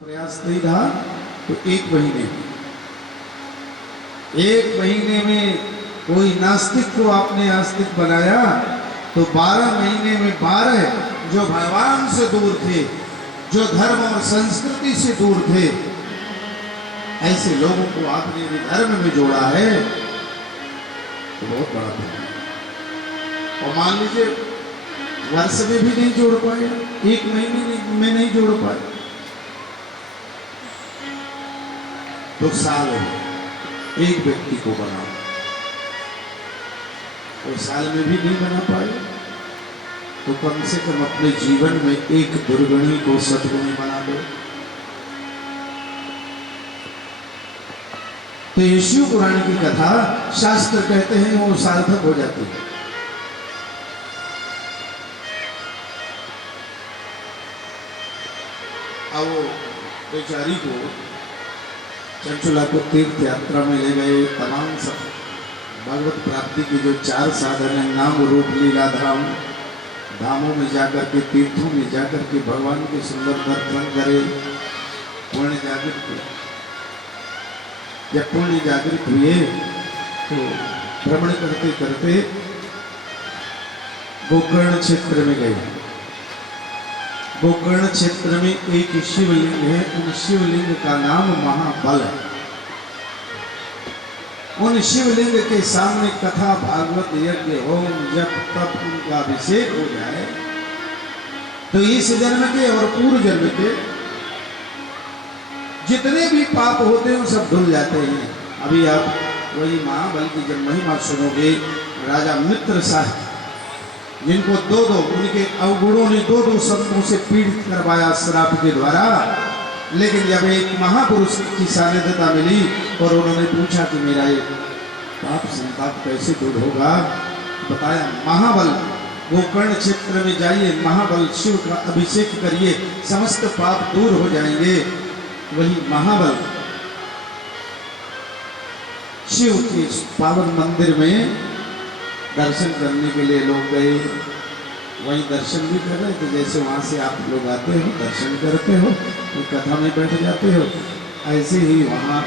प्रयास नहीं रहा तो एक महीने में कोई नास्तिक को आपने आस्तिक बनाया तो 12 महीने में 12 जो भगवान से दूर थे, जो धर्म और संस्कृति से दूर थे, ऐसे लोगों को आपने धर्म में जोड़ा है तो बहुत बड़ा है। और मान लीजिए वर्ष में भी नहीं जोड़ पाए, एक महीने में नहीं जोड़ पाए तो साल में एक व्यक्ति को बनाओ, और साल में भी नहीं बना पाए तो कम से कम अपने जीवन में एक दुर्गुणी को सद्गुणी बना दो। तो ये शिव पुराण की कथा शास्त्र कहते हैं वो सार्थक हो जाती है। अब वो बेचारी को चंचुला को तीर्थ यात्रा में ले गए। तमाम सब भगवत प्राप्ति के जो 4 साधन है, नाम रूप लीला धाम, धामों में जाकर के, तीर्थों में जाकर के भगवान के सुंदर दर्शन करे, पुण्य जागृत हुए। जब पुण्य जागृत हुए तो भ्रमण करते करते गोकर्ण क्षेत्र में गए। गोकर्ण क्षेत्र में एक शिवलिंग है, उन शिवलिंग का नाम महाबल है। उन शिवलिंग के सामने कथा भागवत यज्ञ होम जब तब उनका अभिषेक हो जाए तो इस जन्म के और पूर्व जन्म के जितने भी पाप होते हैं वो सब धुल जाते हैं। अभी आप वही महाबल की जब महिमा सुनोगे, राजा मित्र साहब जिनको दो उनके अवगुणों ने 2 संतों से पीड़ित करवाया श्राप के द्वारा, लेकिन जब एक महापुरुष की सानिध्यता मिली और उन्होंने पूछा कि मेरा ये पाप संताप कैसे दूर होगा, बताया महाबल गोकर्ण क्षेत्र में जाइए, महाबल शिव का अभिषेक करिए, समस्त पाप दूर हो जाएंगे। वही महाबल शिव के पावन मंदिर में दर्शन करने के लिए लोग गए। वहीं दर्शन भी कर रहे थे, जैसे वहाँ से आप लोग आते हो दर्शन करते हो तो कथा में बैठ जाते हो, ऐसे ही वहाँ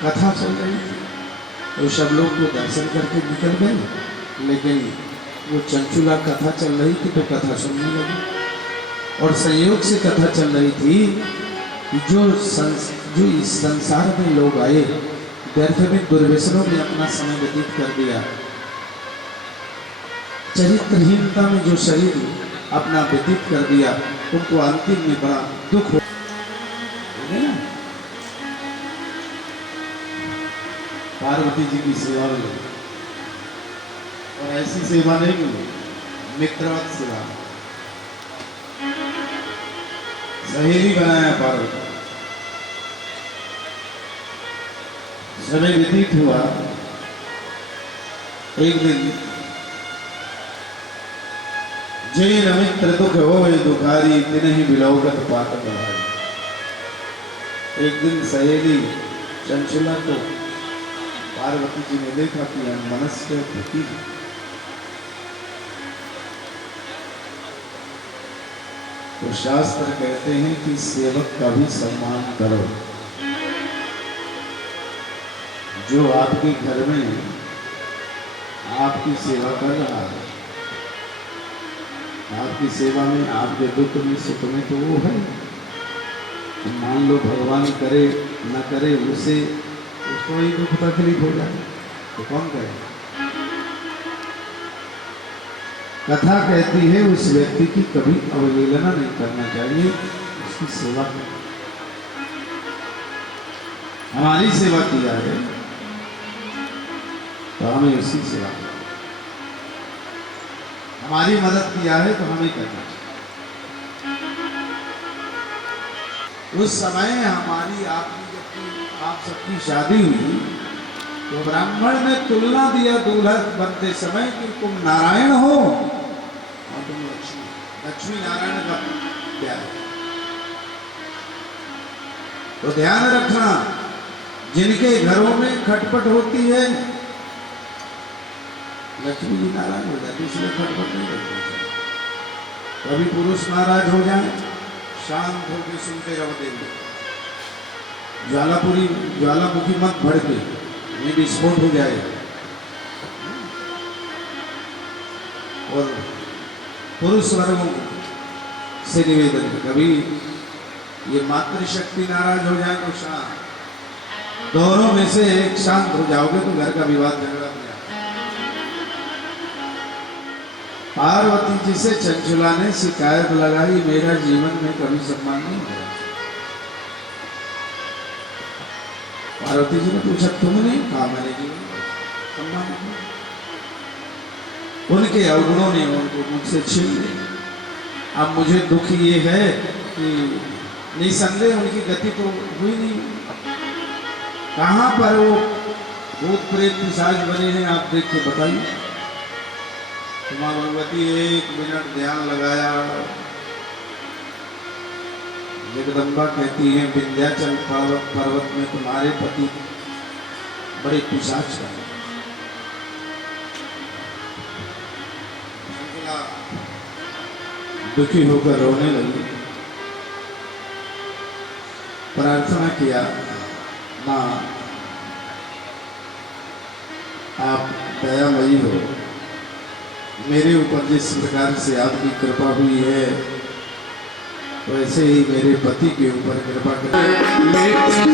कथा चल रही थी तो सब लोग तो दर्शन करके निकल गए, लेकिन वो चंचुला कथा चल रही थी तो कथा सुनने लगी। और संयोग से कथा चल रही थी कि जो इस संसार में लोग आए व्यर्थ में दुर्व्यसनों में अपना समय व्यतीत कर दिया, चरित्रहीनता में जो शरीर अपना व्यतीत कर दिया, उनको अंतिम में बड़ा दुख हो ना। पार्वती जी की सेवा में, और ऐसी सेवा नहीं मिली, मित्रवत सेवा, सहेली बनाया पार्वती। समय व्यतीत हुआ, एक दिन जैन मित्र दुख हो दुखारी तिन्हि बिलौकत पात बहारी। एक दिन सहेली चंचुला को पार्वती जी ने देखा कि मनुष्य दुखी है, तो शास्त्र कहते हैं कि सेवक का भी सम्मान करो। जो आपके घर में आपकी सेवा कर रहा है, आपकी सेवा में, आपके दुख में सुख में, तो वो है। मान लो भगवान करे न करे, उसको ही दुख तकलीफ हो जाए तो कौन करे। कथा कहती है उस व्यक्ति की कभी अवहेलना नहीं करना चाहिए, उसकी सेवा करना। हमारी सेवा किया है तो हमें उसकी सेवा करना, हमारी मदद किया है तो हमें करना चाहिए। उस समय हमारी आप सबकी शादी हुई तो ब्राह्मण ने तुलना दिया दूल्हा बनते समय कि तुम नारायण हो और तुम लक्ष्मी नारायण का प्यार है। तो ध्यान रखना, जिनके घरों में खटपट होती है लक्ष्मी जी नारायण हो जाती, इसलिए खटपट नहीं करना चाहिए। कभी पुरुष नाराज हो जाए, शांत होकर सुनते रहो देवी। ज्वालामुखी मत भड़के, ये विस्फोट हो जाए। और पुरुष वर्गों से निवेदन है, कभी ये मातृशक्ति नाराज हो जाए तो शांत, दोनों में से एक शांत हो जाओगे तो घर का विवाद झगड़ा हो जाए। पार्वती जी से चंचुला ने शिकायत लगाई, मेरा जीवन में कभी सम्मान नहीं हुआ। पार्वती जी ने पूछा तुमने? कहा मैंने जीवन में सम्मान नहीं। उनके अवगुणों ने उनको मुझसे छीन लिया। अब मुझे दुख ये है कि निसंदेह उनकी गति तो हुई नहीं। कहां पर वो भूत प्रेत पिशाच बने हैं, आप देख के बताइए। माँ भगवती 1 मिनट ध्यान लगाया, जगदम्बा कहती है विंध्याचल पर्वत में तुम्हारे पति बड़े पिशाच का। दुखी होकर रोने लगी, प्रार्थना किया, माँ आप दयामयी हो, मेरे ऊपर जिस प्रकार से आपकी कृपा हुई है वैसे ही मेरे पति के ऊपर कृपा करें।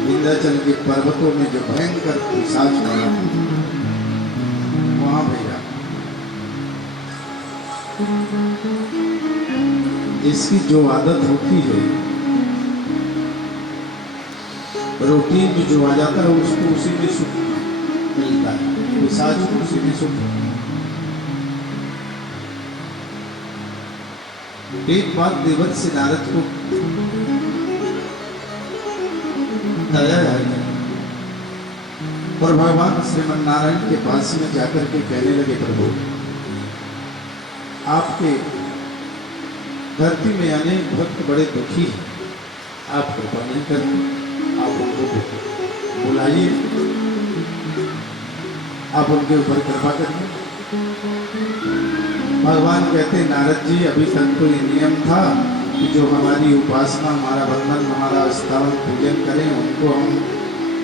विंध्याचल के पर्वतों में जो भयंकर पिशाच बना वहां भेजा, जिसकी जो आदत होती है रूटीन में जो आ जाता है उसको उसी में सुख मिलता है, पिशाच को उसी में सुख। एक बात देवत से नारद को दया आई और भगवान श्रीमन नारायण के पास में जाकर के कहने लगे, प्रभु आपके धरती में अनेक भक्त बड़े दुखी हैं, आप कृपा नहीं करते, आप उनको बुलाइए, आप उनके ऊपर कृपा करिए। भगवान कहते नारद जी अभी तक तो ये नियम था कि जो हमारी उपासना, हमारा बंधन, हमारा स्थावन पूजन करें उनको हम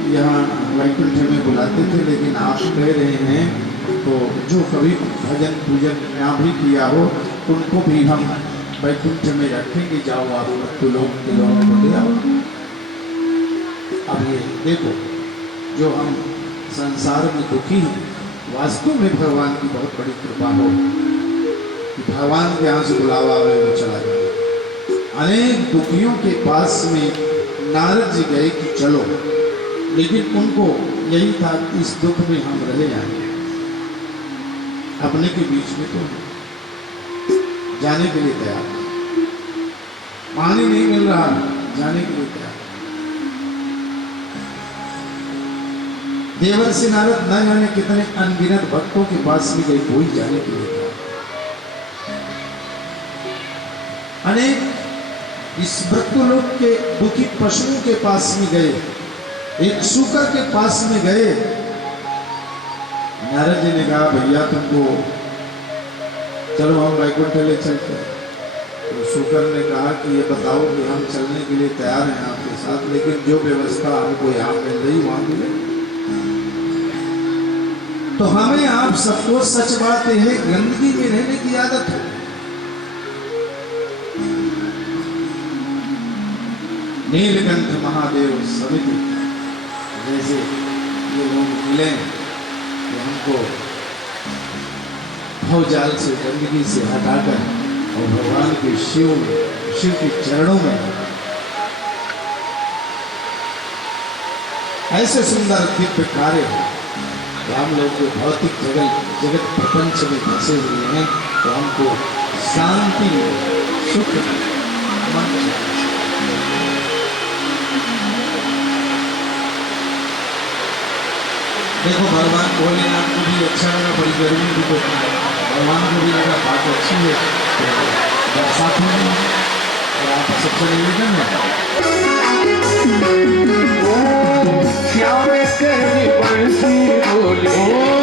यहाँ वैकुंठ में बुलाते थे, लेकिन आप कह रहे हैं तो जो कभी भजन पूजन ना भी किया हो उनको भी हम वैकुंठ में रखेंगे, जाओ आप मृत्युलोक के लोगों को ले आओ। अब ये देखो, जो हम संसार में दुखी हैं, वास्तव में भगवान की बहुत बड़ी कृपा हो कि भगवान के यहाँ से बुलावा में वो चला जाए। अनेक दुखियों के पास में नारद जी गए कि चलो, लेकिन उनको यही था कि इस दुख में हम रह जाएंगे, अपने के बीच में तो जाने के लिए तैयार, पानी नहीं मिल रहा, जाने के लिए तैयार। देवर्षि नारद न जाने कितने अनगिनत भक्तों के पास में गए, कोई जाने के लिए तैयार। अनेक इस मृत्युलोक के दुखी पशुओं के पास में गए, एक शूकर के पास में गए। नारद जी ने कहा भैया तुमको चलो हम वैकुंठ ले चलते हैं। तो शूकर ने कहा कि ये बताओ कि हम चलने के लिए तैयार हैं आपके साथ, लेकिन जो व्यवस्था हमको यहाँ मिल रही वहां मिले। तो हमें आप सबको सच बात यह है, गंदगी में रहने की आदत है। नीलकंठ महादेव समिति जैसे ये लोग मिले कि हमको भवजाल से, गंदगी से हटाकर और भगवान के शिव के चरणों में ऐसे सुंदर दिव्य कार्य हम लोग जो भौतिक जगत प्रपंच में फंसे हुए हैं, तो हमको शांति सुख मन। देखो भगवान भोलेनाथ को भी अच्छा लगा, बड़ी गर्मी भी तो भगवान को भी लगा बात अच्छी है, तो साथ में और आप सबसे निवेदन है। श्याम करी बंसी बोले